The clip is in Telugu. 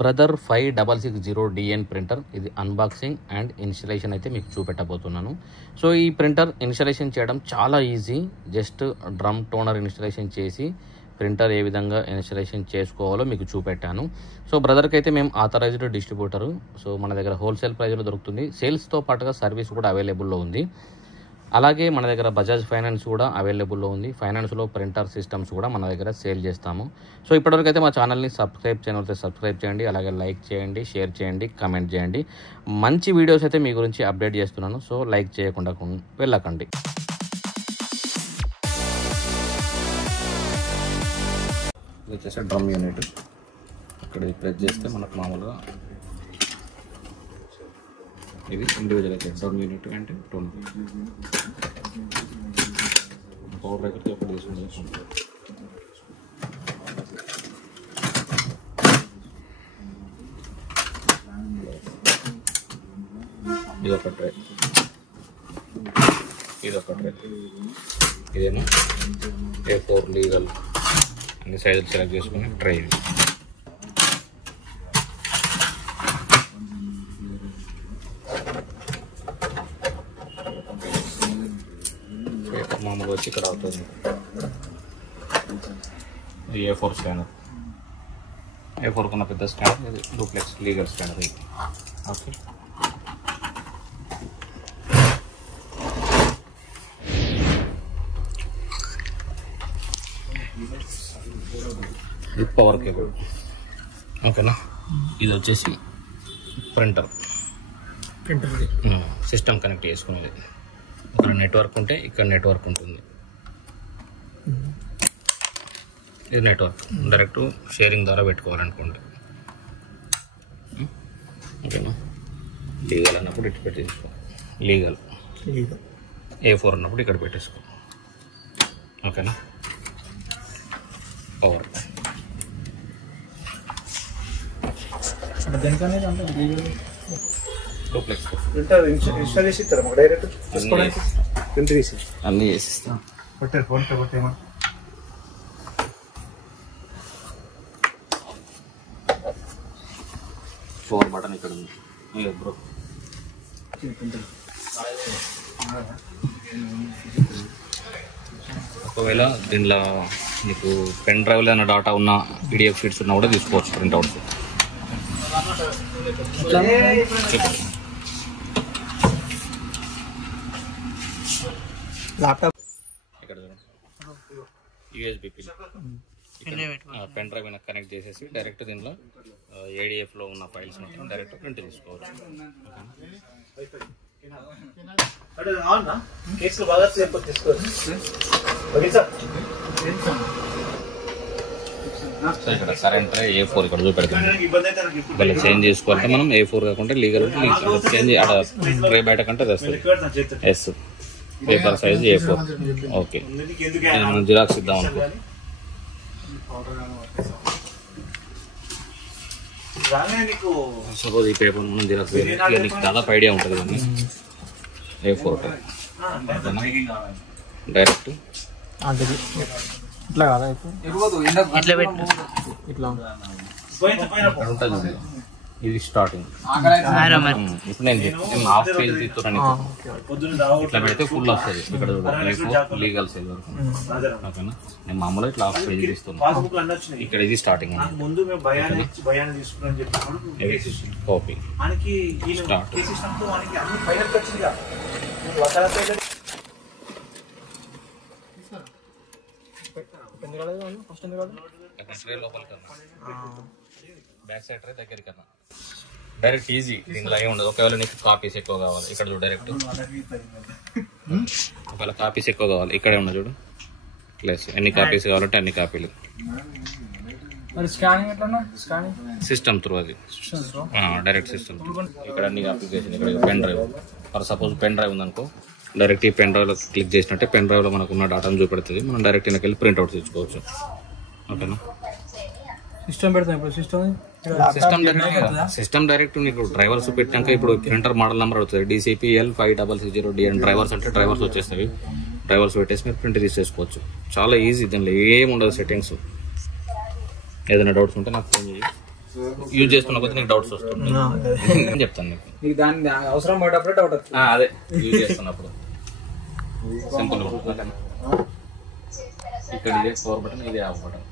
Brother 5660DN printer. ఇది అన్బాక్సింగ్ అండ్ ఇన్స్టలేషన్ అయితే మీకు చూపెట్టబోతున్నాను. సో ఈ ప్రింటర్ ఇన్స్టలేషన్ చేయడం చాలా easy. Just drum toner installation చేసి ప్రింటర్ ఏ విధంగా ఇన్స్టలేషన్ చేసుకోవాలో మీకు చూపెట్టాను. సో బ్రదర్కి అయితే మేము ఆథరైజ్డ్ డిస్ట్రిబ్యూటరు. సో మన దగ్గర హోల్సేల్ ప్రైజ్లో దొరుకుతుంది. సేల్స్తో పాటుగా సర్వీస్ కూడా అవైలబుల్లో ఉంది. అలాగే మన దగ్గర బజాజ్ ఫైనాన్స్ కూడా అవైలబుల్లో ఉంది. ఫైనాన్స్లో ప్రింటర్ సిస్టమ్స్ కూడా మన దగ్గర సేల్ చేస్తాము. సో ఇప్పటివరకు అయితే మా ఛానల్ని సబ్స్క్రైబ్ చేయండి. అలాగే లైక్ చేయండి, షేర్ చేయండి, కామెంట్ చేయండి. మంచి వీడియోస్ అయితే మీ గురించి అప్డేట్ చేస్తున్నాను. సో లైక్ చేయకుండా వెళ్ళకండి. ఇది వచ్చేసి డ్రమ్ యూనిట్. ఇక్కడ ప్రెస్ చేస్తే మనకు మామూలుగా ఇది ఇండివిజువల్ అయితే డ్రమ్ యూనిట్ అంటే 20 పవర్ రేకర్కి ఒకటి తీసుకుంటే ఇదొక ట్రే, ఇదేమో A4 లీగల్ అన్ని సైజులు సెలెక్ట్ చేసుకుని ట్రే. మామూలుగా వచ్చి ఇక్కడ అవుతుంది. ఇది A4 స్కానర్. A4 కన్నా పెద్ద స్కానర్. ఇది డూప్లెక్స్ లీగల్ స్కానర్. ఇది ఓకే. ఇది పవర్ కేబుల్. ఓకేనా. ఇది వచ్చేసి ప్రింటర్ సిస్టమ్ కనెక్ట్ చేసుకునేది. ఇక్కడ నెట్వర్క్ ఉంటే ఇక్కడ నెట్వర్క్ ఉంటుంది. ఇది నెట్వర్క్ డైరెక్ట్ షేరింగ్ ద్వారా పెట్టుకోవాలనుకోండి. ఓకేనా. లీగల్ అన్నప్పుడు ఇటు పెట్టేసుకో. లీగల్ A4 అన్నప్పుడు ఇక్కడ పెట్టేసుకో. ఓకేనా. పవర్ డూప్లెక్స్ అన్నీ చేసిస్తాం. పవర్ బటన్ ఇక్కడ ఉంది బ్రో. ఒకవేళ దీనిలో నీకు పెన్ డ్రైవ్లో ఏమైనా డాటా ఉన్న PDF షీట్స్ ఉన్నా కూడా తీసుకోవచ్చు ప్రింట్అవుట్స్. ల్యాప్టాప్ ఇక్కడ USB pin pen drive connect చేసేసి డైరెక్ట్ దీనిలో ADFలో ఉన్న ఫైల్స్ మొత్తం డైరెక్ట్ ప్రింట్ తీసుకోవచ్చు. సో ఇక్కడ కరెంట్ A4 ఇక్కడ చూపెడుతుంది. మళ్ళీ చేంజ్ చేసుకోవాలంటే మనం A4 కాకుండా లీగల్ చేంజ్ ట్రే బయట కంటే తెస్తుంది. Yes paper size A4. Okay. మనం జిరాక్స్ ఇద్దాం అనుకో. సపోజ్ ఈ పేపర్ మనం జిరాక్స్ నీకు దాదాపు ఐడియా ఉంటుంది కానీ A4 డైరెక్ట్ ఇట్లా కదా ఇట్లా ఉంటుంది. ఇది స్టార్టింగ్. ఇప్పుడు నేను హాఫ్ పేజ్ తీస్తున్నాను. ఇట్లా పెడితే ఫుల్ వస్తుంది. ఇక్కడ లీగల్ సైజ్ వరకు. ఓకేనా. నేను మామూలుగా ఇట్లా హాఫ్ పేజ్ తీస్తున్నాను. ఇక్కడ ఇది స్టార్టింగ్ కాపీ స్టార్ట్. లోపలికి బ్యాక్ సైడ్ ట్రే దగ్గరికి కన్నా డైరెక్ట్ ఈజీ. దీనిలో ఏమి ఉండదు. ఒకవేళ నీకు కాపీస్ ఎక్కువ కావాలి ఇక్కడ చూడు డైరెక్ట్. ఒకవేళ కాపీస్ ఎక్కువ కావాలి ఇక్కడే ఉన్న చూడు ప్లస్ ఎన్ని కాపీస్ కావాలంటే అన్ని కాపీలు. సిస్టమ్ త్రూ అది డైరెక్ట్ సిస్టమ్ త్రూ. ఇక్కడ అన్ని అప్లికేషన్. ఇక్కడ pen drive for suppose pen drive ఉందనుకో డైరెక్ట్ ఈ పెన్ డ్రైవ్లో క్లిక్ చేసినట్టే పెన్ డ్రైవ్లో మనకు ఉన్న డాటాను చూపెడుతుంది. మనం డైరెక్ట్ వెనక్కి వెళ్ళి ప్రింట్అవుట్ తెచ్చుకోవచ్చు. ఓకేనా. సిస్టమ్ డైరెక్ట్ నీకు డ్రైవర్స్ పెట్టాక ఇప్పుడు ప్రింటర్ మోడల్ నెంబర్ అవుతుంది. DCP L5660DN డ్రైవర్స్ అంటే డ్రైవర్స్ వచ్చేస్తాయి. డ్రైవర్స్ పెట్టేసి మీరు ప్రింట్ తీసేసుకోవచ్చు. చాలా ఈజీ. దీనిలో ఏముండదు సెట్టింగ్స్. ఏదైనా డౌట్స్ ఉంటే నాకు ఫోన్ చేయి. యూజ్ చేస్తున్న కొద్ది నీకు డౌట్స్ వస్తుంది నేను చెప్తాను నీకు దాని అవసరం పడ్డప్పుడే డౌట్ వస్తుంది. అదే యూజ్ చేస్తున్నప్పుడు సింపుల్ ఇక్కడ ఇదే పవర్ బటన్, ఇదే ఆఫ్ బటన్.